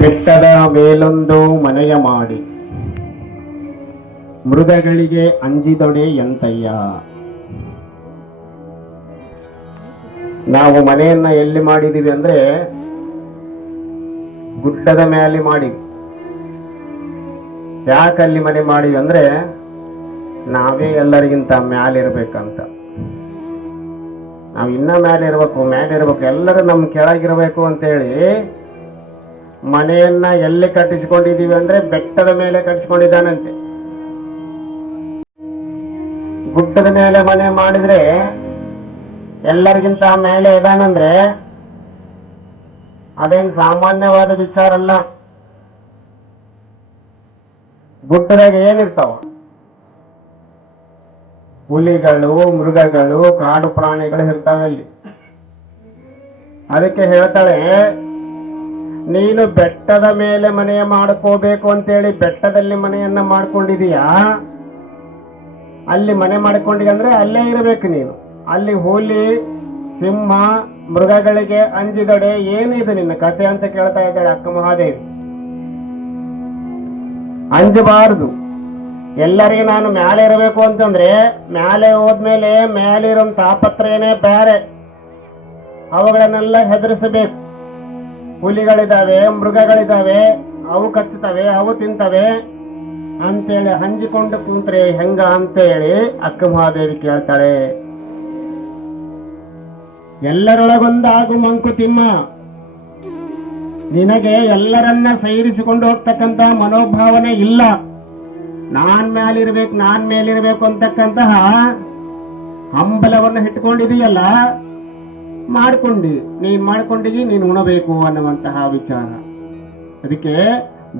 ಬೆಟ್ಟದ ಮೇಲೊಂದು ಮನೆಯ ಮಾಡಿ ಮೃಗಗಳಿಗೆ ಅಂಜಿದೊಡೆ ಎಂತಯ್ಯ. ನಾವು ಮನೆಯನ್ನ ಎಲ್ಲಿ ಮಾಡಿದೀವಿ ಅಂದ್ರೆ ಗುಡ್ಡದ ಮೇಲೆ ಮಾಡಿ. ಯಾಕಲ್ಲಿ ಮನೆ ಮಾಡಿವಿ ಅಂದ್ರೆ ನಾವೇ ಎಲ್ಲರಿಗಿಂತ ಮ್ಯಾಲಿರ್ಬೇಕಂತ. ನಾವ್ ಇನ್ನ ಮ್ಯಾಲಿರ್ಬೇಕು ಎಲ್ಲರೂ ನಮ್ ಕೆಳಗಿರ್ಬೇಕು ಅಂತೇಳಿ ಮನೆಯನ್ನ ಎಲ್ಲಿ ಕಟ್ಟಿಸಿಕೊಂಡಿದೀವಿ ಅಂದ್ರೆ ಬೆಟ್ಟದ ಮೇಲೆ ಕಟ್ಟಿಸಿಕೊಂಡಿದ್ದಾನಂತೆ. ಗುಡ್ಡದ ಮೇಲೆ ಮನೆ ಮಾಡಿದ್ರೆ ಎಲ್ಲರಿಗಿಂತ ಮೇಲೆ ಇದಾನಂದ್ರೆ ಅದೇನ್ ಸಾಮಾನ್ಯವಾದ ವಿಚಾರ ಅಲ್ಲ. ಗುಡ್ಡದಾಗ ಏನಿರ್ತಾವ? ಹುಲಿಗಳು, ಮೃಗಗಳು, ಕಾಡು ಪ್ರಾಣಿಗಳು ಇರ್ತಾವೆ ಅಲ್ಲಿ. ಅದಕ್ಕೆ ಹೇಳ್ತಾಳೆ, ನೀನು ಬೆಟ್ಟದ ಮೇಲೆ ಮನೆಯ ಮಾಡ್ಕೋಬೇಕು ಅಂತೇಳಿ ಬೆಟ್ಟದಲ್ಲಿ ಮನೆಯನ್ನ ಮಾಡ್ಕೊಂಡಿದೀಯಾ. ಅಲ್ಲಿ ಮನೆ ಮಾಡ್ಕೊಂಡಿ ಅಂದ್ರೆ ಅಲ್ಲೇ ಇರಬೇಕು ನೀನು. ಅಲ್ಲಿ ಹುಲಿ, ಸಿಂಹ, ಮೃಗಗಳಿಗೆ ಅಂಜಿದೊಡೆ ಏನಿದೆ ನಿನ್ನ ಕಥೆ ಅಂತ ಕೇಳ್ತಾ ಇದ್ದಾಳೆ ಅಕ್ಕ ಮಹಾದೇವಿ. ಅಂಜಬಾರದು. ಎಲ್ಲರಿಗೆ ನಾನು ಮ್ಯಾಲೆ ಇರಬೇಕು ಅಂತಂದ್ರೆ ಮ್ಯಾಲೆ ಹೋದ್ಮೇಲೆ ಮ್ಯಾಲಿರೋ ತಾಪತ್ರಯನೇ ಬೇರೆ. ಅವುಗಳನ್ನೆಲ್ಲ ಹೆದರಿಸಬೇಕು. ಹುಲಿಗಳಿದಾವೆ, ಮೃಗಗಳಿದಾವೆ, ಅವು ಕಚ್ಚುತ್ತವೆ, ಅವು ತಿಂತವೆ ಅಂತೇಳಿ ಹಂಜಿಕೊಂಡು ಕುಂತ್ರೆ ಹೆಂಗ ಅಂತೇಳಿ ಅಕ್ಕ ಮಹಾದೇವಿ ಕೇಳ್ತಾಳೆ. ಎಲ್ಲರೊಳಗೊಂದಾಗು ಮಂಕುತಿಮ್ಮ, ನಿನಗೆ ಎಲ್ಲರನ್ನ ಸೈರಿಸಿಕೊಂಡು ಹೋಗ್ತಕ್ಕಂತ ಮನೋಭಾವನೆ ಇಲ್ಲ. ನಾನ್ ಮೇಲಿರ್ಬೇಕು ಅಂತಕ್ಕಂತಹ ಹಂಬಲವನ್ನು ಇಟ್ಕೊಂಡಿದೀಯಲ್ಲ, ಮಾಡ್ಕೊಂಡಿಗಿ ನೀನು ಉಣಬೇಕು ಅನ್ನುವಂತಹ ವಿಚಾರ. ಅದಕ್ಕೆ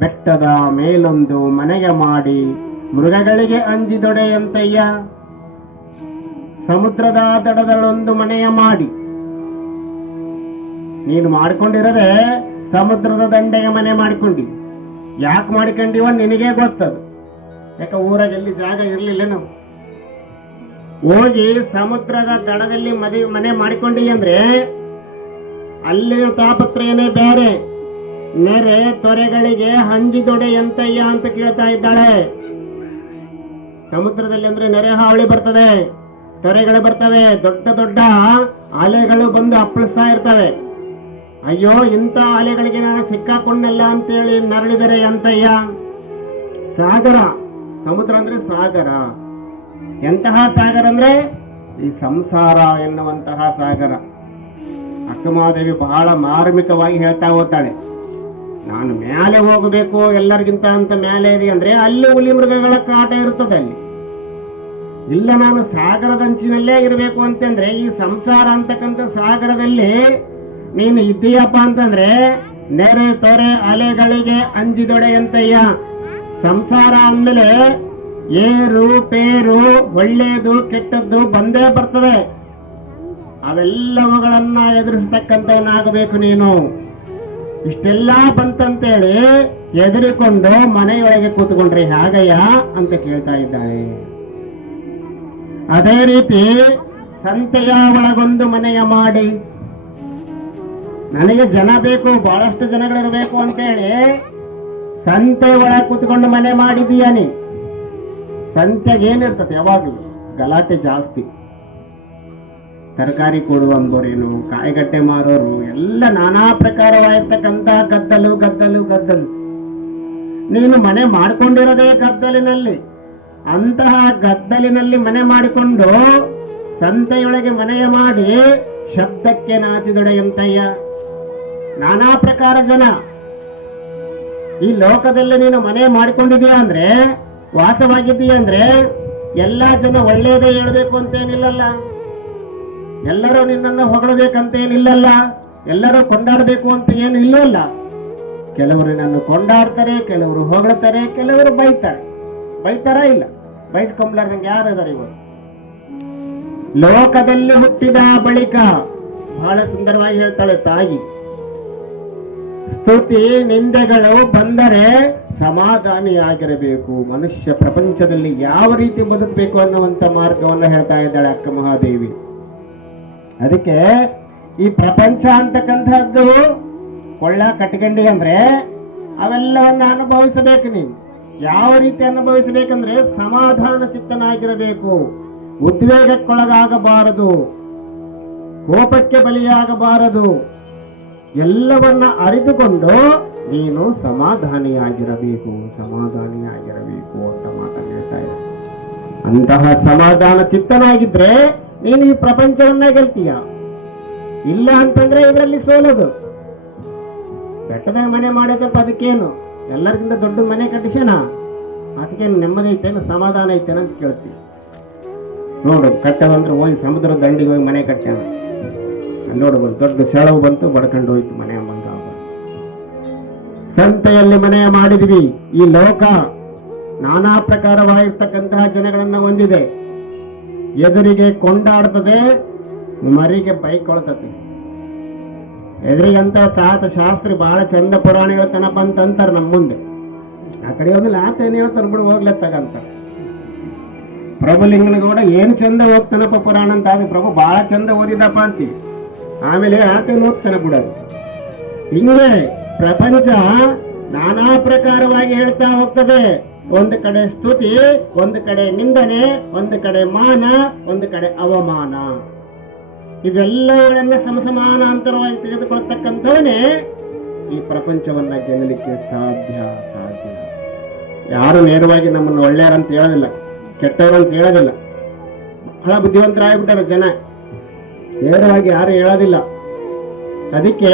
ಬೆಟ್ಟದ ಮೇಲೊಂದು ಮನೆಯ ಮಾಡಿ ಮೃಗಗಳಿಗೆ ಅಂಜಿದೊಡೆಯಂತಯ್ಯ. ಸಮುದ್ರದ ದಡದಲ್ಲೊಂದು ಮನೆಯ ಮಾಡಿ. ನೀನು ಮಾಡ್ಕೊಂಡಿರದೆ ಸಮುದ್ರದ ದಂಡೆಯ ಮನೆ ಮಾಡಿಕೊಂಡಿ. ಯಾಕೆ ಮಾಡಿಕೊಂಡಿವ ನಿನಗೇ ಗೊತ್ತದು. ಯಾಕೆ ಊರಾಗೆಲ್ಲಿ ಜಾಗ ಇರ್ಲಿಲ್ಲೇನು? ಹೋಗಿ ಸಮುದ್ರದ ದಡದಲ್ಲಿ ಮನೆ ಮಾಡಿಕೊಂಡಿ ಅಂದ್ರೆ ಅಲ್ಲಿನ ತಾಪತ್ರಯನೇ ಬೇರೆ. ನೆರೆ ತೊರೆಗಳಿಗೆ ಹಂಜಿದೊಡೆ ಎಂತಯ್ಯ ಅಂತ ಕೇಳ್ತಾ ಇದ್ದಾಳೆ. ಸಮುದ್ರದಲ್ಲಿ ಅಂದ್ರೆ ನೆರೆ ಹಾವಳಿ ಬರ್ತದೆ, ತೊರೆಗಳು ಬರ್ತವೆ, ದೊಡ್ಡ ದೊಡ್ಡ ಅಲೆಗಳು ಬಂದು ಅಪ್ಪಳಿಸ್ತಾ ಇರ್ತವೆ. ಅಯ್ಯೋ, ಇಂಥ ಅಲೆಗಳಿಗೆ ನಾನು ಸಿಕ್ಕಾಕೊಂಡಲ್ಲ ಅಂತೇಳಿ ನರಳಿದರೆ ಎಂತಯ್ಯ. ಸಾಗರ, ಸಮುದ್ರ ಅಂದ್ರೆ ಸಾಗರ. ಎಂತಹ ಸಾಗರ ಅಂದ್ರೆ ಈ ಸಂಸಾರ ಎನ್ನುವಂತಹ ಸಾಗರ. ಅಕ್ಕಮಹಾದೇವಿ ಬಹಳ ಮಾರ್ಮಿಕವಾಗಿ ಹೇಳ್ತಾ ಹೋಗ್ತಾಳೆ. ನಾನು ಮೇಲೆ ಹೋಗಬೇಕು ಎಲ್ಲರಿಗಿಂತ ಅಂತ ಮೇಲೆ ಇದೆ ಅಂದ್ರೆ ಅಲ್ಲಿ ಹುಲಿ ಮೃಗಗಳ ಕಾಟ ಇರ್ತದೆ. ಅಲ್ಲಿ ಇಲ್ಲ, ನಾನು ಸಾಗರದ ಅಂಚಿನಲ್ಲೇ ಇರಬೇಕು ಅಂತಂದ್ರೆ ಈ ಸಂಸಾರ ಅಂತಕ್ಕಂಥ ಸಾಗರದಲ್ಲಿ ನೀನು ಇದ್ದೀಯಪ್ಪ ಅಂತಂದ್ರೆ ನೆರೆ ತೊರೆ ಅಲೆಗಳಿಗೆ ಅಂಜಿದೊಡೆ ಅಂತಯ್ಯ. ಸಂಸಾರ ಅಂದ್ಮೇಲೆ ಏರು ಪೇರು, ಒಳ್ಳೆಯದು ಕೆಟ್ಟದ್ದು ಬಂದೇ ಬರ್ತದೆ. ಅವೆಲ್ಲವುಗಳನ್ನ ಎದುರಿಸತಕ್ಕಂಥವನಾಗಬೇಕು ನೀನು. ಇಷ್ಟೆಲ್ಲ ಬಂತಂತೇಳಿ ಎದುರಿಕೊಂಡು ಮನೆಯೊಳಗೆ ಕೂತ್ಕೊಂಡ್ರೆ ಹೇಗಯ್ಯ ಅಂತ ಕೇಳ್ತಾ ಇದ್ದಾಳೆ. ಅದೇ ರೀತಿ ಸಂತೆಯ ಒಳಗೊಂದು ಮನೆಯ ಮಾಡಿ. ನನಗೆ ಜನ ಬೇಕು, ಬಹಳಷ್ಟು ಜನಗಳಿರಬೇಕು ಅಂತೇಳಿ ಸಂತೆ ಒಳಗೆ ಕೂತ್ಕೊಂಡು ಮನೆ ಮಾಡಿದೀಯ ನೀ. ಸಂತೆಗೆ ಏನಿರ್ತದೆ? ಯಾವಾಗಲೂ ಗಲಾಟೆ ಜಾಸ್ತಿ. ತರಕಾರಿ ಕೊಡುವಂಬೋರೇನು, ಕಾಯಿಗಟ್ಟೆ ಮಾರೋರು, ಎಲ್ಲ ನಾನಾ ಪ್ರಕಾರವಾಗಿರ್ತಕ್ಕಂಥ ಗದ್ದಲು. ನೀನು ಮನೆ ಮಾಡ್ಕೊಂಡಿರೋದೇ ಗದ್ದಲಿನಲ್ಲಿ. ಅಂತಹ ಗದ್ದಲಿನಲ್ಲಿ ಮನೆ ಮಾಡಿಕೊಂಡು ಸಂತೆಯೊಳಗೆ ಮನೆಯ ಮಾಡಿ ಶಬ್ದಕ್ಕೆ ನಾಚಿದೊಡೆಯಂತಯ್ಯ. ನಾನಾ ಪ್ರಕಾರ ಜನ ಈ ಲೋಕದಲ್ಲಿ ನೀನು ಮನೆ ಮಾಡಿಕೊಂಡಿದೀಯ ಅಂದ್ರೆ, ವಾಸವಾಗಿದ್ದೀಯ ಅಂದ್ರೆ ಎಲ್ಲಾ ಜನ ಒಳ್ಳೆಯದೇ ಹೇಳ್ಬೇಕು ಅಂತೇನಿಲ್ಲಲ್ಲ. ಎಲ್ಲರೂ ನಿನ್ನನ್ನು ಹೊಗಳಬೇಕಂತೇನಿಲ್ಲಲ್ಲ. ಎಲ್ಲರೂ ಕೊಂಡಾಡಬೇಕು ಅಂತ ಏನು ಇಲ್ಲವಲ್ಲ. ಕೆಲವರು ನಿನ್ನನ್ನು ಕೊಂಡಾಡ್ತಾರೆ, ಕೆಲವರು ಹೊಗಳ್ತಾರೆ, ಕೆಲವರು ಬೈತಾರ ಇಲ್ಲ. ಬಯಸ್ಕೊಂಬ್ಲಾರ್ದಂಗೆ ಯಾರಿದಾರೆ ಇವರು? ಲೋಕದಲ್ಲಿ ಹುಟ್ಟಿದ ಬಳಿಕ ಬಹಳ ಸುಂದರವಾಗಿ ಹೇಳ್ತಾಳೆ ತಾಯಿ. ಸ್ತುತಿ ನಿಂದೆಗಳು ಬಂದರೆ ಸಮಾಧಾನಿಯಾಗಿರಬೇಕು. ಮನುಷ್ಯ ಪ್ರಪಂಚದಲ್ಲಿ ಯಾವ ರೀತಿ ಬದುಕಬೇಕು ಅನ್ನುವಂತ ಮಾರ್ಗವನ್ನು ಹೇಳ್ತಾ ಇದ್ದಾಳೆ ಅಕ್ಕ ಮಹಾದೇವಿ. ಅದಕ್ಕೆ ಈ ಪ್ರಪಂಚ ಅಂತಕ್ಕಂಥದ್ದು ಕೊಳ್ಳ ಕಟ್ಕಂಡಿ ಅಂದ್ರೆ ಅವೆಲ್ಲವನ್ನ ಅನುಭವಿಸಬೇಕು. ನೀನು ಯಾವ ರೀತಿ ಅನುಭವಿಸಬೇಕಂದ್ರೆ ಸಮಾಧಾನ ಚಿತ್ತನಾಗಿರಬೇಕು, ಉದ್ವೇಗಕ್ಕೊಳಗಾಗಬಾರದು, ಕೋಪಕ್ಕೆ ಬಲಿಯಾಗಬಾರದು. ಎಲ್ಲವನ್ನ ಅರಿತುಕೊಂಡು ನೀನು ಸಮಾಧಾನಿಯಾಗಿರಬೇಕು ಅಂತ ಮಾತನ್ನು ಹೇಳ್ತಾ ಇದ್ದಾರೆ. ಅಂತಹ ಸಮಾಧಾನ ಚಿತ್ತನಾಗಿದ್ರೆ ನೀನು ಈ ಪ್ರಪಂಚವನ್ನ ಗೆಲ್ತೀಯ. ಇಲ್ಲ ಅಂತಂದ್ರೆ ಇದರಲ್ಲಿ ಸೋಲೋದು. ಬೆಟ್ಟದಾಗ ಮನೆ ಮಾಡಿದಪ್ಪ, ಅದಕ್ಕೇನು ಎಲ್ಲರಿಗಿಂತ ದೊಡ್ಡ ಮನೆ ಕಟ್ಟಿಸೇನ, ಅದಕ್ಕೇನು ನೆಮ್ಮದಿ ಐತೇನು, ಸಮಾಧಾನ ಐತೇನ ಅಂತ ಕೇಳ್ತೀವಿ. ನೋಡು, ಕಟ್ಟದಂದ್ರೆ ಹೋಗಿ ಸಮುದ್ರ ದಂಡಿಗೆ ಹೋಗಿ ಮನೆ ಕಟ್ಟ್ಯಾನ, ನೋಡ್ಬೋದು ದೊಡ್ಡ ಸೆಳವು ಬಂತು, ಬಡ್ಕೊಂಡು ಹೋಯ್ತು ಮನೆ ಬಂದ. ಸಂತೆಯಲ್ಲಿ ಮನೆ ಮಾಡಿದ್ವಿ. ಈ ಲೋಕ ನಾನಾ ಪ್ರಕಾರವಾಗಿರ್ತಕ್ಕಂತಹ ಜನಗಳನ್ನ ಹೊಂದಿದೆ. ಎದುರಿಗೆ ಕೊಂಡಾಡ್ತದೆ, ಮರಿಗೆ ಬೈಕೊಳ್ತದೆ. ಎದುರಿಗೆ ಅಂತ ತಾತ ಶಾಸ್ತ್ರಿ ಬಹಳ ಚಂದ ಪುರಾಣ ಹೇಳ್ತಾನಪ್ಪ ಅಂತಂತಾರೆ ನಮ್ಮ ಮುಂದೆ. ಆ ಕಡೆ ಹೋದ್ರೆ ಆತ ಏನ್ ಹೇಳ್ತಾನ ಬಿಡು ಹೋಗ್ಲತ್ತಾಗಂತ. ಪ್ರಭುಲಿಂಗನಗೌಡ ಏನ್ ಚಂದ ಹೋಗ್ತಾನಪ್ಪ ಪುರಾಣ ಅಂತ, ಅದು ಪ್ರಭು ಬಹಳ ಚಂದ ಓದಿದಪ್ಪ ಅಂತೀವಿ. ಆಮೇಲೆ ಆತೇನು ಹೋಗ್ತಾನೆ ಬಿಡೋದು. ಹಿಂಗೆ ಪ್ರಪಂಚ ನಾನಾ ಪ್ರಕಾರವಾಗಿ ಹೇಳ್ತಾ ಹೋಗ್ತದೆ. ಒಂದು ಕಡೆ ಸ್ತುತಿ, ಒಂದು ಕಡೆ ನಿಂದನೆ, ಒಂದು ಕಡೆ ಮಾನ, ಒಂದು ಕಡೆ ಅವಮಾನ. ಇವೆಲ್ಲವನ್ನ ಸಮಸಮಾನಾಂತರವಾಗಿ ತೆಗೆದುಕೊಳ್ತಕ್ಕಂಥವನೇ ಈ ಪ್ರಪಂಚವನ್ನ ಗೆಲ್ಲಲಿಕ್ಕೆ ಸಾಧ್ಯ. ಯಾರು ನೇರವಾಗಿ ನಮ್ಮನ್ನು ಒಳ್ಳೆಯವರಂತ ಹೇಳೋದಿಲ್ಲ, ಕೆಟ್ಟವರಂತ ಹೇಳೋದಿಲ್ಲ. ಬಹಳ ಬುದ್ಧಿವಂತರಾಗ್ಬಿಟ್ಟಾರೆ ಜನ, ನೇರವಾಗಿ ಯಾರು ಹೇಳೋದಿಲ್ಲ. ಅದಕ್ಕೆ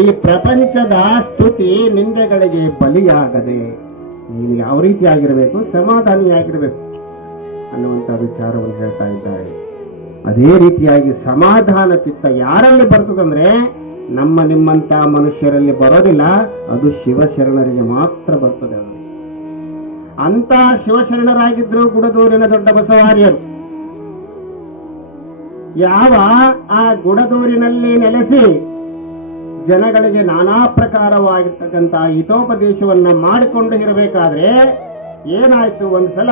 ಈ ಪ್ರಪಂಚದ ಸ್ತುತಿ ನಿಂದೆಗಳಿಗೆ ಬಲಿಯಾಗದೆ ನೀನು ಯಾವ ರೀತಿ ಆಗಿರಬೇಕು, ಸಮಾಧಾನಿಯಾಗಿರಬೇಕು ಅನ್ನುವಂಥ ವಿಚಾರವನ್ನು ಹೇಳ್ತಾ ಇದ್ದಾರೆ. ಅದೇ ರೀತಿಯಾಗಿ ಸಮಾಧಾನ ಚಿತ್ತ ಯಾರಲ್ಲಿ ಬರ್ತದಂದ್ರೆ ನಮ್ಮ ನಿಮ್ಮಂತ ಮನುಷ್ಯರಲ್ಲಿ ಬರೋದಿಲ್ಲ, ಅದು ಶಿವಶರಣರಿಗೆ ಮಾತ್ರ ಬರ್ತದೆ. ಅಂತ ಶಿವಶರಣರಾಗಿದ್ರು ಗುಡದೂರಿನ ದೊಡ್ಡ ಬಸವಾರ್ಯರು. ಯಾವ ಆ ಗುಡದೂರಿನಲ್ಲಿ ನೆಲೆಸಿ ಜನಗಳಿಗೆ ನಾನಾ ಪ್ರಕಾರವಾಗಿರ್ತಕ್ಕಂಥ ಹಿತೋಪದೇಶವನ್ನ ಮಾಡಿಕೊಂಡು ಇರಬೇಕಾದ್ರೆ ಏನಾಯ್ತು, ಒಂದ್ಸಲ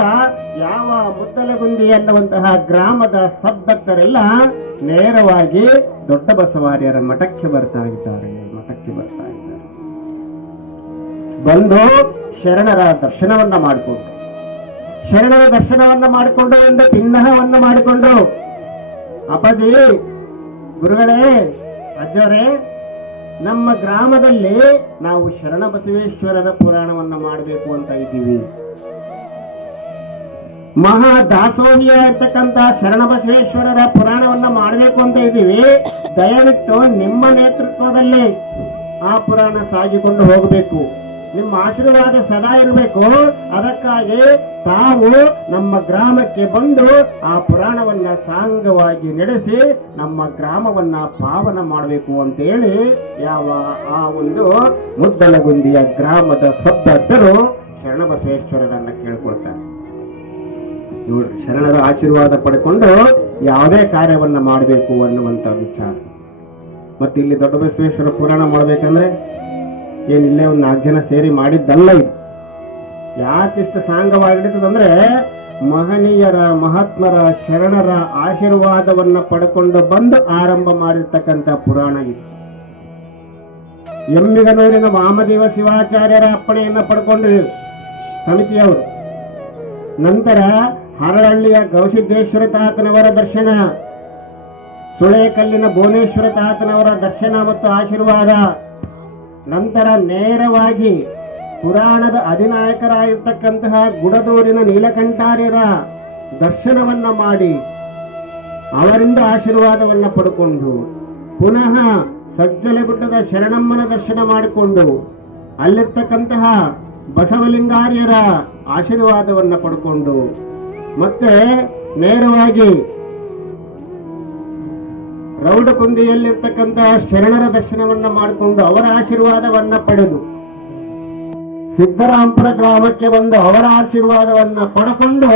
ಯಾವ ಮುದ್ದಲಗುಂದಿ ಎನ್ನುವಂತಹ ಗ್ರಾಮದ ಸದ್ಭಕ್ತರೆಲ್ಲ ನೇರವಾಗಿ ದೊಡ್ಡ ಬಸವಾರ್ಯರ ಮಠಕ್ಕೆ ಬರ್ತಾ ಇದ್ದಾರೆ. ಬಂದು ಶರಣರ ದರ್ಶನವನ್ನ ಮಾಡಿಕೊಂಡು ಒಂದು ಪಿನ್ನಹವನ್ನ ಮಾಡಿಕೊಂಡು, ಅಪ್ಪಾಜಿ, ಗುರುಗಳೇ, ಅಜ್ಜವರೇ, ನಮ್ಮ ಗ್ರಾಮದಲ್ಲಿ ನಾವು ಶರಣ ಬಸವೇಶ್ವರರ ಪುರಾಣವನ್ನ ಮಾಡಬೇಕು ಅಂತ ಇದ್ದೀವಿ. ಮಹಾ ದಾಸೋಹಿಯ ಇರ್ತಕ್ಕಂಥ ಶರಣ ಬಸವೇಶ್ವರರ ಪುರಾಣವನ್ನ ಮಾಡಬೇಕು ಅಂತ ಇದ್ದೀವಿ. ದಯವಿಟ್ಟು ನಿಮ್ಮ ನೇತೃತ್ವದಲ್ಲಿ ಆ ಪುರಾಣ ಸಾಗಿಕೊಂಡು ಹೋಗಬೇಕು. ನಿಮ್ಮ ಆಶೀರ್ವಾದ ಸದಾ ಇರಬೇಕು. ಅದಕ್ಕಾಗಿ ತಾವು ನಮ್ಮ ಗ್ರಾಮಕ್ಕೆ ಬಂದು ಆ ಪುರಾಣವನ್ನ ಸಾಂಗವಾಗಿ ನಡೆಸಿ ನಮ್ಮ ಗ್ರಾಮವನ್ನ ಪಾವನ ಮಾಡಬೇಕು ಅಂತ ಹೇಳಿ ಯಾವ ಆ ಒಂದು ಮುದ್ದಲಗುಂದಿಯ ಗ್ರಾಮದ ಸದ್ಭಕ್ತರು ಶರಣ ಬಸವೇಶ್ವರರನ್ನ ಕೇಳ್ಕೊಳ್ತಾರೆ. ಇವರು ಶರಣರ ಆಶೀರ್ವಾದ ಪಡ್ಕೊಂಡು ಯಾವುದೇ ಕಾರ್ಯವನ್ನ ಮಾಡಬೇಕು ಅನ್ನುವಂತ ವಿಚಾರ. ಮತ್ತೆ ಇಲ್ಲಿ ದೊಡ್ಡ ಬಸವೇಶ್ವರ ಪುರಾಣ ಮಾಡ್ಬೇಕಂದ್ರೆ ಏನಿಲ್ಲೇ ಒಂದು 4 ಜನ ಸೇರಿ ಮಾಡಿದ್ದಲ್ಲ. ಇದು ಯಾಕಿಷ್ಟು ಸಾಂಗವಾಗಿರ್ತದಂದ್ರೆ ಮಹನೀಯರ ಮಹಾತ್ಮರ ಶರಣರ ಆಶೀರ್ವಾದವನ್ನ ಪಡ್ಕೊಂಡು ಬಂದು ಆರಂಭ ಮಾಡಿರ್ತಕ್ಕಂಥ ಪುರಾಣ ಇದು. ಎಮ್ಮಿಗನೂರಿನ ವಾಮದೇವ ಶಿವಾಚಾರ್ಯರ ಅಪ್ಪಣೆಯನ್ನ ಪಡ್ಕೊಂಡು ಸಮಿತಿಯವರು, ನಂತರ ಹರಳಹಳ್ಳಿಯ ಗವಿಸಿದ್ದೇಶ್ವರ ತಾತನವರ ದರ್ಶನ, ಸುಳೇಕಲ್ಲಿನ ಭುವನೇಶ್ವರ ತಾತನವರ ದರ್ಶನ ಮತ್ತು ಆಶೀರ್ವಾದ, ನಂತರ ನೇರವಾಗಿ ಪುರಾಣದ ಅಧಿನಾಯಕರಾಗಿರ್ತಕ್ಕಂತಹ ಗುಡದೂರಿನ ನೀಲಕಂಠಾರ್ಯರ ದರ್ಶನವನ್ನ ಮಾಡಿ ಅವರಿಂದ ಆಶೀರ್ವಾದವನ್ನ ಪಡ್ಕೊಂಡು ಪುನಃ ಸಜ್ಜಲೆಗುಡ್ಡದ ಶರಣಮ್ಮನ ದರ್ಶನ ಮಾಡಿಕೊಂಡು ಅಲ್ಲಿರ್ತಕ್ಕಂತಹ ಬಸವಲಿಂಗಾರ್ಯರ ಆಶೀರ್ವಾದವನ್ನ ಪಡ್ಕೊಂಡು ಮತ್ತೆ ನೇರವಾಗಿ ರೌಡಕುಂದಿಯಲ್ಲಿರ್ತಕ್ಕಂತಹ ಶರಣರ ದರ್ಶನವನ್ನ ಮಾಡಿಕೊಂಡು ಅವರ ಆಶೀರ್ವಾದವನ್ನ ಪಡೆದು ಸಿದ್ದರಾಮಪುರ ಗ್ರಾಮಕ್ಕೆ ಬಂದು ಅವರ ಆಶೀರ್ವಾದವನ್ನ ಪಡ್ಕೊಂಡು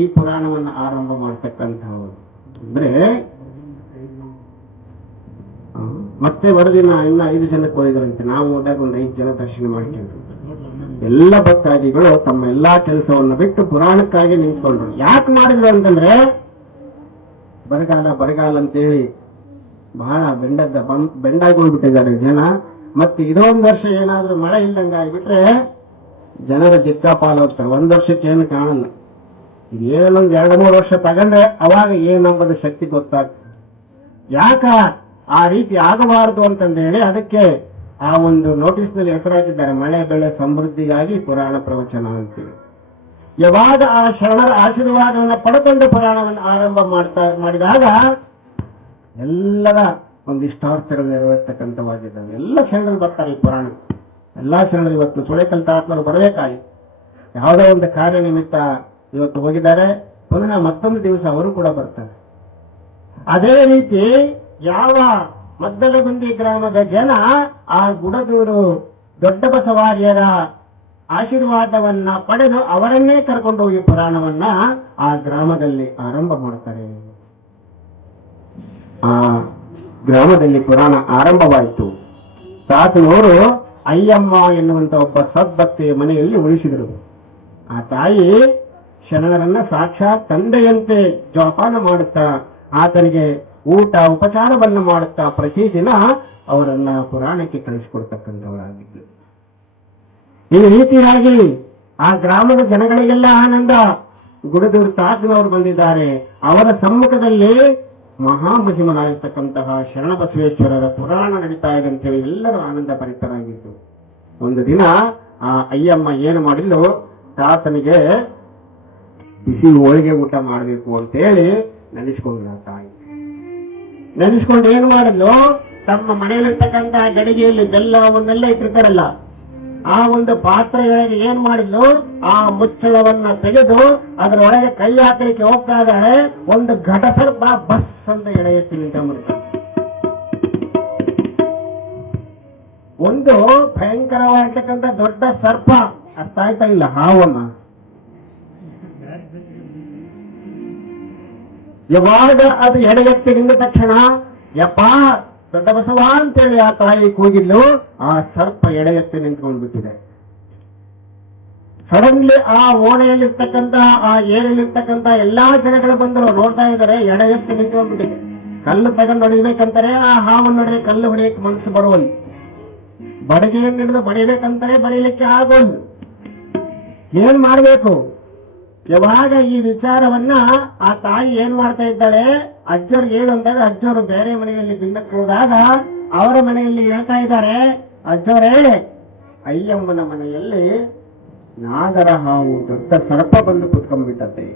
ಈ ಪುರಾಣವನ್ನ ಆರಂಭ ಮಾಡತಕ್ಕಂಥವ್ರು. ಅಂದ್ರೆ ಮತ್ತೆ ವರದಿನ ಇನ್ನ 5 ಜನಕ್ಕೆ ಹೋಗಿದ್ರಂತೆ. ನಾವು ಹೋದಾಗ ಒಂದು 5 ಜನ ದರ್ಶನ ಮಾಡ್ಕೊಂಡ್ರು. ಎಲ್ಲ ಭಕ್ತಾದಿಗಳು ತಮ್ಮ ಎಲ್ಲಾ ಕೆಲಸವನ್ನು ಬಿಟ್ಟು ಪುರಾಣಕ್ಕಾಗಿ ನಿಂತ್ಕೊಂಡ್ರು. ಯಾಕೆ ಮಾಡಿದ್ರು ಅಂತಂದ್ರೆ ಬರಗಾಲ ಅಂತೇಳಿ ಬಹಳ ಬೆಂಡಾಗಿ ಹೋಗ್ಬಿಟ್ಟಿದ್ದಾರೆ ಜನ. ಮತ್ತೆ ಇದೊಂದು ವರ್ಷ ಏನಾದ್ರೂ ಮಳೆ ಇಲ್ದಂಗೆ ಆಗಿಬಿಟ್ರೆ ಜನರ ದಿಕ್ಕಾಪಾಲು ಹೋಗ್ತಾರೆ. ಒಂದ್ ವರ್ಷಕ್ಕೆ ಏನು ಕಾಣಲ್ಲ. ಏನೊಂದ್ 2-3 ವರ್ಷ ತಗೊಂಡ್ರೆ ಅವಾಗ ಏನಂಬುದು ಶಕ್ತಿ ಗೊತ್ತಾಗ್ತದೆ. ಯಾಕ ಆ ರೀತಿ ಆಗಬಾರದು ಅಂತಂದೇಳಿ ಅದಕ್ಕೆ ಆ ಒಂದು ನೋಟಿಸ್ ನಲ್ಲಿ ಹೆಸರಾಕಿದ್ದಾರೆ, ಮಳೆ ಬೆಳೆ ಸಮೃದ್ಧಿಗಾಗಿ ಪುರಾಣ ಪ್ರವಚನ ಅಂತೇಳಿ. ಯಾವಾಗ ಆ ಶರಣರ ಆಶೀರ್ವಾದವನ್ನು ಪಡೆದುಕೊಂಡು ಪುರಾಣವನ್ನು ಆರಂಭ ಮಾಡಿದಾಗ ಎಲ್ಲರ ಒಂದು ಇಷ್ಟಾರ್ಥಗಳು ನೆರವೇರ್ತಕ್ಕಂಥವಾಗಿದ್ದಾವೆ. ಎಲ್ಲ ಶರಣರು ಬರ್ತಾರೆ ಈ ಪುರಾಣ. ಎಲ್ಲಾ ಶರಣರು ಇವತ್ತು ಸುಳೆಕಲ್ ತಾತ್ಮರು ಬರಬೇಕಾಗಿ ಯಾವುದೋ ಒಂದು ಕಾರ್ಯ ನಿಮಿತ್ತ ಇವತ್ತು ಹೋಗಿದ್ದಾರೆ, ಪುನಃ ಮತ್ತೊಂದು ದಿವಸ ಅವರು ಕೂಡ ಬರ್ತಾರೆ. ಅದೇ ರೀತಿ ಯಾವ ಮದ್ದಲಗುಂದಿ ಗ್ರಾಮದ ಜನ ಆ ಗುಡದೂರು ದೊಡ್ಡ ಬಸವಾರ್ಯರ ಆಶೀರ್ವಾದವನ್ನ ಪಡೆದು ಅವರನ್ನೇ ಕರ್ಕೊಂಡು ಹೋಗಿ ಪುರಾಣವನ್ನ ಆ ಗ್ರಾಮದಲ್ಲಿ ಆರಂಭ ಮಾಡ್ತಾರೆ. ಆ ಗ್ರಾಮದಲ್ಲಿ ಪುರಾಣ ಆರಂಭವಾಯಿತು. ತಾತನವರು ಅಯ್ಯಮ್ಮ ಎನ್ನುವಂತ ಒಬ್ಬ ಸದ್ಭಕ್ತಿಯ ಮನೆಯಲ್ಲಿ ಉಳಿಸಿದರು. ಆ ತಾಯಿ ಶರಣರನ್ನ ಸಾಕ್ಷಾತ್ ತಂದೆಯಂತೆ ಜೋಪಾನ ಮಾಡುತ್ತಾ ಆತನಿಗೆ ಊಟ ಉಪಚಾರವನ್ನು ಮಾಡುತ್ತಾ ಪ್ರತಿದಿನ ಅವರನ್ನ ಪುರಾಣಕ್ಕೆ ಕಳಿಸಿಕೊಡ್ತಕ್ಕಂಥವರಾಗಿದ್ದು. ಈ ರೀತಿಯಾಗಿ ಆ ಗ್ರಾಮದ ಜನಗಳಿಗೆಲ್ಲ ಆನಂದ. ಗುಡದೂರು ತಾತನವರು ಬಂದಿದ್ದಾರೆ, ಅವರ ಸಮ್ಮುಖದಲ್ಲಿ ಮಹಾಮಹಿಮನಾಗಿರ್ತಕ್ಕಂತಹ ಶರಣಬಸವೇಶ್ವರರ ಪುರಾಣ ನಡೀತಾ ಇದೆ ಅಂತೇಳಿ ಎಲ್ಲರೂ ಆನಂದ ಭರಿತರಾಗಿದ್ದು. ಒಂದು ದಿನ ಆ ಅಯ್ಯಮ್ಮ ಏನು ಮಾಡಿದ್ಲು, ತಾತನಿಗೆ ಬಿಸಿ ಹೋಳಿಗೆ ಊಟ ಮಾಡಬೇಕು ಅಂತೇಳಿ ನೆನೆಸ್ಕೊಂಡ್ಲ ತಾಯಿ. ನೆನೆಸ್ಕೊಂಡು ಏನು ಮಾಡಿದ್ಲು, ತಮ್ಮ ಮನೆಯಲ್ಲಿರ್ತಕ್ಕಂತಹ ಗಡಿಗೆಯಲ್ಲಿ ಬೆಲ್ಲವನ್ನೆಲ್ಲ ಇಟ್ಟಿರ್ತಾರಲ್ಲ, ಆ ಒಂದು ಪಾತ್ರೆಯೊಳಗೆ ಏನ್ ಮಾಡಿದ್ಲು, ಆ ಮುಚ್ಚಳವನ್ನ ತೆಗೆದು ಅದರೊಳಗೆ ಕೈ ಹಾಕಲಿಕ್ಕೆ ಹೋಗ್ತಾ ಇದ್ದಾಳೆ. ಒಂದು ಘಟಸರ್ಪ ಬಸ್ ಅಂತ ಎಳೆಯತ್ತಿ ನಿಂತ ಒಂದು ಭಯಂಕರವಾಗಿರ್ತಕ್ಕಂಥ ದೊಡ್ಡ ಸರ್ಪ, ಅರ್ಥ ಆಯ್ತಾ ಇಲ್ಲ, ಹಾವನ್ನ. ಯಾವಾಗ ಅದು ಎಡೆಯತ್ತಿ ನಿಂದ ತಕ್ಷಣ ಯಪ್ಪ ದೊಡ್ಡ ಬಸವ ಅಂತೇಳಿ ಆ ತಾಯಿ ಕೂಗಿದ್ಲು. ಆ ಸರ್ಪ ಎಡೆಯತ್ತಿ ನಿಂತ್ಕೊಂಡ್ಬಿಟ್ಟಿದೆ. ಸಡನ್ಲಿ ಆ ಓಣೆಯಲ್ಲಿರ್ತಕ್ಕಂಥ ಆ ಏರಿಯಲ್ಲಿರ್ತಕ್ಕಂಥ ಎಲ್ಲಾ ಜನಗಳು ಬಂದರು, ನೋಡ್ತಾ ಇದ್ದಾರೆ, ಎಡೆಯತ್ತಿ ನಿಂತ್ಕೊಂಡ್ಬಿಟ್ಟಿದೆ. ಕಲ್ಲು ತಗೊಂಡು ಹೊಡಿಬೇಕಂತಾರೆ, ಆ ಹಾವನ್ನು ನೋಡಿದ್ರೆ ಕಲ್ಲು ಹೊಡೆಯಕ್ಕೆ ಮನಸ್ಸು ಬರುವಲ್ಲಿ. ಬಡಗೆಯನ್ನು ಹಿಡಿದು ಬಡಿಬೇಕಂತಾರೆ, ಬಡಿಲಿಕ್ಕೆ ಆಗೋದು. ಏನ್ ಮಾಡ್ಬೇಕು? ಯಾವಾಗ ಈ ವಿಚಾರವನ್ನ ಆ ತಾಯಿ ಏನ್ ಮಾಡ್ತಾ ಇದ್ದಾಳೆ, ಅಜ್ಜವ್ರಿಗೆ ಹೇಳು ಅಂದಾಗ ಅಜ್ಜವರು ಬೇರೆ ಮನೆಯಲ್ಲಿ ಬಿನ್ನಕ್ಕೆ ಹೋದಾಗ ಅವರ ಮನೆಯಲ್ಲಿ ಹೇಳ್ತಾ ಇದ್ದಾರೆ, ಅಜ್ಜವರೇ ಅಯ್ಯಮ್ಮನ ಮನೆಯಲ್ಲಿ ನಾಗರ ಹಾವು ದೊಡ್ಡ ಸರ್ಪ ಬಂದು ಕುತ್ಕೊಂಡ್ಬಿಟ್ಟತೆ.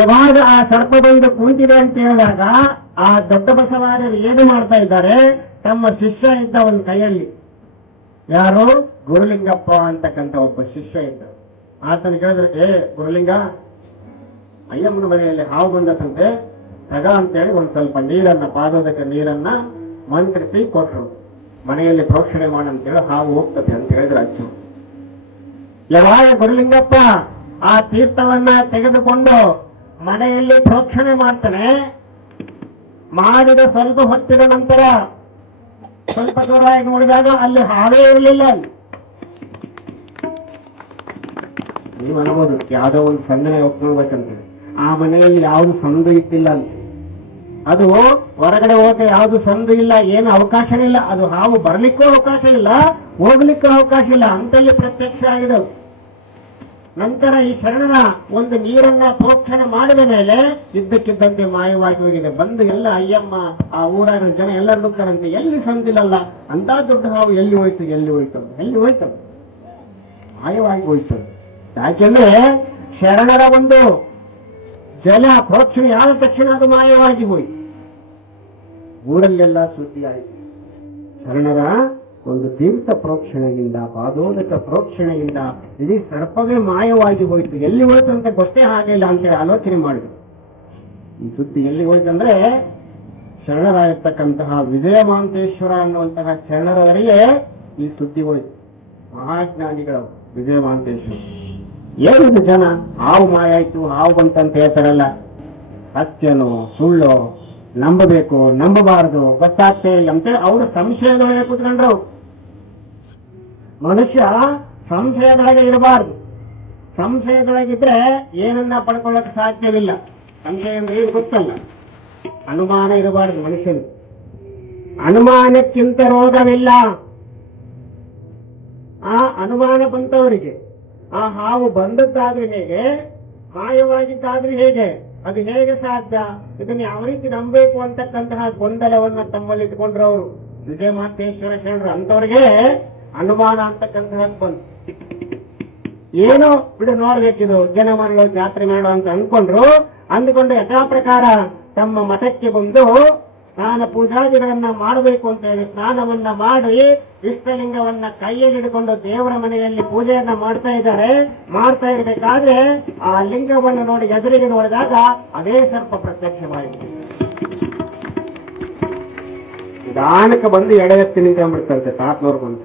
ಯಾವಾಗ ಆ ಸರ್ಪ ಬಂದು ಕೂತಿದೆ ಅಂತ ಹೇಳಿದಾಗ ಆ ದೊಡ್ಡ ಬಸವಾರ್ಯರು ಏನು ಮಾಡ್ತಾ ಇದ್ದಾರೆ, ತಮ್ಮ ಶಿಷ್ಯ ಇದ್ದ ಒಂದು ಕೈಯಲ್ಲಿ, ಯಾರು ಗುರುಲಿಂಗಪ್ಪ ಅಂತಕ್ಕಂಥ ಒಬ್ಬ ಶಿಷ್ಯ ಇದ್ದ. ಆತನ ಕೇಳಿದ್ರೆ, ಗುರುಲಿಂಗ, ಅಯ್ಯಮ್ಮನ ಮನೆಯಲ್ಲಿ ಹಾವು ಬಂದತಂತೆ, ತಗ ಅಂತೇಳಿ ಒಂದ್ ಸ್ವಲ್ಪ ನೀರನ್ನ, ಪಾದೋದಕ ನೀರನ್ನ ಮಂತ್ರಿಸಿ ಕೊಟ್ರು. ಮನೆಯಲ್ಲಿ ಪ್ರೋಕ್ಷಣೆ ಮಾಡಂತೇಳಿ ಹಾವು ಹೋಗ್ತದೆ ಅಂತ ಹೇಳಿದ್ರು ಅಜ್ಜು. ಯಾವಾಗ ಗುರುಲಿಂಗಪ್ಪ ಆ ತೀರ್ಥವನ್ನ ತೆಗೆದುಕೊಂಡು ಮನೆಯಲ್ಲಿ ಪ್ರೋಕ್ಷಣೆ ಮಾಡ್ತಾನೆ, ಮಾಡಿದ ಸ್ವಲ್ಪ ಹೊತ್ತಿದ ನಂತರ ಸ್ವಲ್ಪ ದೂರವಾಗಿ ನೋಡಿದಾಗ ಅಲ್ಲಿ ಹಾವೇ ಇರಲಿಲ್ಲ. ನೀವು ಅನ್ಬೋದು ಯಾವ್ದೋ ಒಂದು ಸಂದನೆ ಒಪ್ಕೊಳ್ಬೇಕಂತೇಳಿ. ಆ ಮನೆಯಲ್ಲಿ ಯಾವ್ದು ಸಂದು ಇದ್ದಿಲ್ಲ ಅಂತ. ಅದು ಹೊರಗಡೆ ಹೋಗಕ್ಕೆ ಯಾವ್ದು ಸಂದು ಇಲ್ಲ, ಏನು ಅವಕಾಶನೇ ಇಲ್ಲ. ಅದು ಹಾವು ಬರ್ಲಿಕ್ಕೂ ಅವಕಾಶ ಇಲ್ಲ, ಹೋಗ್ಲಿಕ್ಕೂ ಅವಕಾಶ ಇಲ್ಲ, ಅಂತಲ್ಲಿ ಪ್ರತ್ಯಕ್ಷ ಆಗಿದೆ. ನಂತರ ಈ ಶರಣರ ಒಂದು ನೀರನ್ನ ಪ್ರೋಕ್ಷಣೆ ಮಾಡಿದ ಮೇಲೆ ಇದ್ದಕ್ಕಿದ್ದಂತೆ ಮಾಯವಾಗಿ ಹೋಗಿದೆ. ಬಂದು ಎಲ್ಲ ಅಯ್ಯಮ್ಮ ಆ ಊರಾಗ ಜನ ಎಲ್ಲ ನುಗ್ತಾರಂತೆ, ಎಲ್ಲಿ ಸಂದಿಲ್ಲಲ್ಲ ಅಂತ ದೊಡ್ಡ ಹಾವು ಎಲ್ಲಿ ಹೋಯ್ತು, ಎಲ್ಲಿ ಹೋಯ್ತು, ಎಲ್ಲಿ ಹೋಯ್ತು, ಮಾಯವಾಗಿ ಹೋಯ್ತು. ಯಾಕೆಂದ್ರೆ ಶರಣರ ಒಂದು ಜಲ ಪ್ರೋಕ್ಷಣೆ ಆದ ತಕ್ಷಣ ಅದು ಮಾಯವಾಗಿ ಹೋಯ್ತು. ಊರಲ್ಲೆಲ್ಲ ಸುದ್ದಿ ಆಯಿತು. ಶರಣರ ಒಂದು ತೀರ್ಥ ಪ್ರೋಕ್ಷಣೆಯಿಂದ, ಪಾದೋದಕ ಪ್ರೋಕ್ಷಣೆಯಿಂದ ಇಡೀ ಸರ್ಪವೇ ಮಾಯವಾಗಿ ಹೋಯ್ತು. ಎಲ್ಲಿ ಹೋಯ್ತು ಅಂತ ಗೊತ್ತೇ ಆಗಿಲ್ಲ ಅಂತೇಳಿ ಆಲೋಚನೆ ಮಾಡಿದ್ರು. ಈ ಸುದ್ದಿ ಎಲ್ಲಿ ಹೋಯ್ತಂದ್ರೆ ಶರಣರಾಗಿರ್ತಕ್ಕಂತಹ ವಿಜಯಮಾಂತೇಶ್ವರ ಅನ್ನುವಂತಹ ಶರಣರವರಿಗೆ ಈ ಸುದ್ದಿ ಹೋಯ್ತು. ಮಹಾಜ್ಞಾನಿಗಳು ವಿಜಯಮಾಂತೇಶ್ವರ. ಏನಿದು ಜನ ಹಾವು ಮಾಯ ಆಯ್ತು, ಹಾವು ಬಂತಂತ ಹೇಳ್ತಾರಲ್ಲ, ಸತ್ಯನೋ ಸುಳ್ಳು, ನಂಬಬೇಕು ನಂಬಬಾರದು ಗೊತ್ತಾಗ್ತೇ ಅಂತೇಳಿ ಅವರು ಸಂಶಯದೊಳಗೆ ಕೂತ್ಕೊಂಡ್ರು. ಮನುಷ್ಯ ಸಂಶಯದೊಳಗೆ ಇರಬಾರ್ದು. ಸಂಶಯದೊಳಗಿದ್ರೆ ಏನನ್ನ ಪಡ್ಕೊಳ್ಳೋಕೆ ಸಾಧ್ಯವಿಲ್ಲ. ಸಂಶಯ ಅಂದ್ರೆ ಏನು ಗೊತ್ತಲ್ಲ, ಅನುಮಾನ ಇರಬಾರ್ದು ಮನುಷ್ಯನು. ಅನುಮಾನಕ್ಕಿಂತ ರೋಗವಿಲ್ಲ. ಆ ಅನುಮಾನ ಬಂತವರಿಗೆ ಆ ಹಾವು ಬಂದದ್ದಾದ್ರೂ ಹೇಗೆ, ಮಾಯವಾಗಿದ್ದಾದ್ರೂ ಹೇಗೆ, ಅದು ಹೇಗೆ ಸಾಧ್ಯ, ಇದನ್ನು ಯಾವ ರೀತಿ ನಂಬಬೇಕು ಅಂತಕ್ಕಂತಹ ಗೊಂದಲವನ್ನ ತಮ್ಮಲ್ಲಿ ಇಟ್ಕೊಂಡ್ರು ಅವರು ವಿಜಯ ಮಹಾಂತೇಶ್ವರ ಶರಣರು. ಅಂತವ್ರಿಗೆ ಅನುಮಾನ ಅಂತಕ್ಕಂತಹದ್ದು ಬಂತು. ಏನೋ ಬಿಡು ನೋಡ್ಬೇಕಿದು ಜನ ಮಾಡಲು ಜಾತ್ರೆ ಮಾಡೋ ಅಂತ ಅಂದ್ಕೊಂಡು ಯಥಾ ಪ್ರಕಾರ ತಮ್ಮ ಮಠಕ್ಕೆ ಬಂದು ಸ್ನಾನ ಪೂಜಾದಿಗಳನ್ನ ಮಾಡಬೇಕು ಅಂತ ಹೇಳಿ ಸ್ನಾನವನ್ನ ಮಾಡಿ ಇಷ್ಟಲಿಂಗವನ್ನ ಕೈಯಲ್ಲಿ ಹಿಡ್ಕೊಂಡು ದೇವರ ಮನೆಯಲ್ಲಿ ಪೂಜೆಯನ್ನ ಮಾಡ್ತಾ ಇದ್ದಾರೆ. ಮಾಡ್ತಾ ಇರ್ಬೇಕಾದ್ರೆ ಆ ಲಿಂಗವನ್ನು ನೋಡಿ ಎದುರಿಗೆ ನೋಡಿದಾಗ ಅದೇ ಸರ್ಪ ಪ್ರತ್ಯಕ್ಷವಾಯಿತು. ನಿಧಾನಕ್ಕೆ ಬಂದು ಎಡೆ ಎತ್ತಿ ನಿಂತ್ಕೊಂಡ್ಬಿಡ್ತಂತೆ ತಾತನವ್ರು ಬಂದು,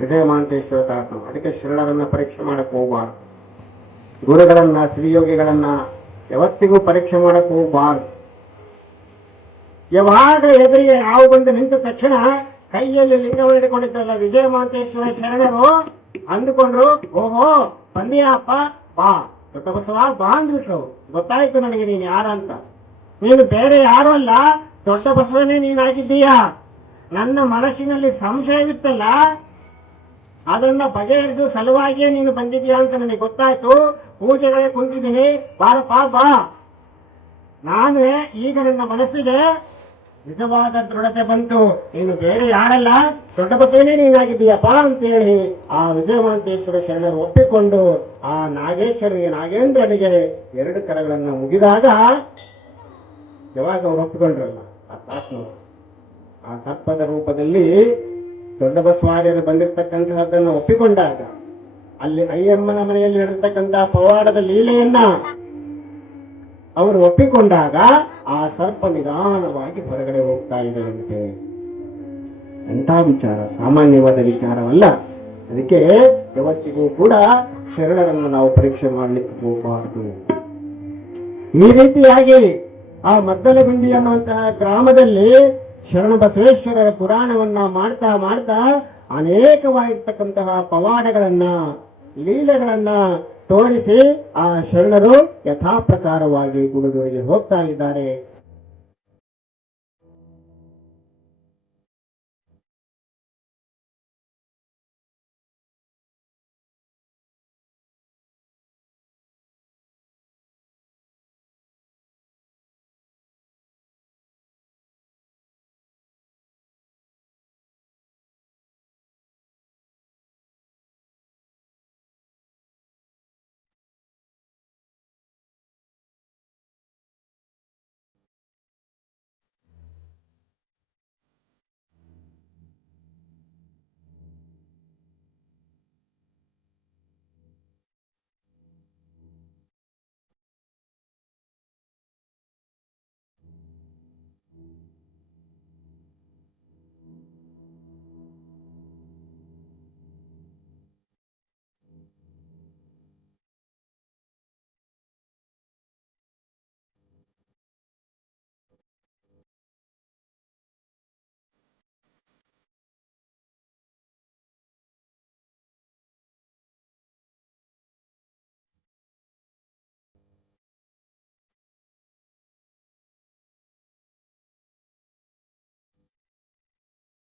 ವಿಜಯ ಮಹಾಂತೇಶ್ವರ ತಾತನವ್ರು. ಅದಕ್ಕೆ ಶರಣರನ್ನ ಪರೀಕ್ಷೆ ಮಾಡಕ್ ಹೋಗ್ಬಾರ್ದು, ಗುರುಗಳನ್ನ ಶ್ರೀಯೋಗಿಗಳನ್ನ ಯಾವತ್ತಿಗೂ ಪರೀಕ್ಷೆ ಮಾಡಕ್ ಹೋಗ್ಬಾರ್ದು. ಯಾವಾಗ ಎದುರಿಗೆ ಹಾವು ಬಂದು ನಿಂತ ತಕ್ಷಣ ಕೈಯಲ್ಲಿ ಲಿಂಗವನ್ನು ಹಿಡಿಕೊಂಡಿದ್ರಲ್ಲ ವಿಜಯ ಮಹಾಂತೇಶ್ವರ ಶರಣರು ಅಂದುಕೊಂಡ್ರು, ಓಹೋ ಬಂದಿಯಪ್ಪ ಬಾ, ದೊಡ್ಡ ಬಸವ ಬಾ ಅಂದ್ಬಿಟ್ರು. ಗೊತ್ತಾಯ್ತು ನನಗೆ ನೀನು ಯಾರಂತ. ನೀನು ಬೇರೆ ಯಾರು ಅಲ್ಲ, ದೊಡ್ಡ ಬಸವನೇ ನೀನಾಗಿದ್ದೀಯಾ. ನನ್ನ ಮನಸ್ಸಿನಲ್ಲಿ ಸಂಶಯವಿತ್ತಲ್ಲ, ಅದನ್ನ ಬಗೆಹರಿಸುವ ಸಲುವಾಗಿಯೇ ನೀನು ಬಂದಿದ್ದೀಯಾ ಅಂತ ನನಗೆ ಗೊತ್ತಾಯ್ತು. ಪೂಜೆಗಳೇ ಕುಂತಿದ್ದೀನಿ, ಬಾರಪ್ಪ ಬಾ. ನಾನು ಈಗ ನನ್ನ ಮನಸ್ಸಿಗೆ ನಿಜವಾದ ದೃಢತೆ ಬಂತು, ನೀನು ಬೇರೆ ಯಾರಲ್ಲ, ದೊಡ್ಡ ಬಸವನೇ ನೀನಾಗಿದ್ದೀಯಪ್ಪ ಅಂತೇಳಿ ಆ ವಿಜಯ ಮಹಾಂತೇಶ್ವರ ಶರಣರು ಒಪ್ಪಿಕೊಂಡು ಆ ನಾಗೇಶ್ವರಿಗೆ ನಾಗೇಂದ್ರನಿಗೆ 2 ಕರಗಳನ್ನ ಮುಗಿದಾಗ ಯಾವಾಗ ಅವ್ರು ಒಪ್ಪಿಕೊಂಡ್ರಲ್ಲ ಆ ಸರ್ಪದ ರೂಪದಲ್ಲಿ ದೊಡ್ಡ ಬಸವಾರ್ಯರು ಬಂದಿರತಕ್ಕಂತಹದ್ದನ್ನು ಒಪ್ಪಿಕೊಂಡಾಗ ಅಲ್ಲಿ ಅಯ್ಯಮ್ಮನ ಮನೆಯಲ್ಲಿ ನಡೆದತಕ್ಕಂತಹ ಪವಾಡದ ಲೀಲೆಯನ್ನ ಅವರು ಒಪ್ಪಿಕೊಂಡಾಗ ಆ ಸರ್ಪ ನಿಧಾನವಾಗಿ ಹೊರಗಡೆ ಹೋಗ್ತಾ ಇದೆಯಂತೆ. ಎಂಥ ವಿಚಾರ, ಸಾಮಾನ್ಯವಾದ ವಿಚಾರವಲ್ಲ. ಅದಕ್ಕೆ ಯಾವತ್ತಿಗೂ ಕೂಡ ಶರಣರನ್ನು ನಾವು ಪರೀಕ್ಷೆ ಮಾಡಲಿಕ್ಕೆ ಹೋಗಬಾರದು. ಈ ರೀತಿಯಾಗಿ ಆ ಮದ್ದಲಗುಂಡಿ ಅನ್ನುವಂತಹ ಗ್ರಾಮದಲ್ಲಿ ಶರಣ ಬಸವೇಶ್ವರರ ಪುರಾಣವನ್ನ ಮಾಡ್ತಾ ಮಾಡ್ತಾ ಅನೇಕವಾಗಿರ್ತಕ್ಕಂತಹ ಪವಾಡಗಳನ್ನ ಲೀಲೆಗಳನ್ನ ತೋರಿಸಿ ಆ ಶರಣರು ಯಥಾ ಪ್ರಕಾರವಾಗಿ ಗುರುಗಳಿಗೆ ಹೋಗ್ತಾ ಇದ್ದಾರೆ.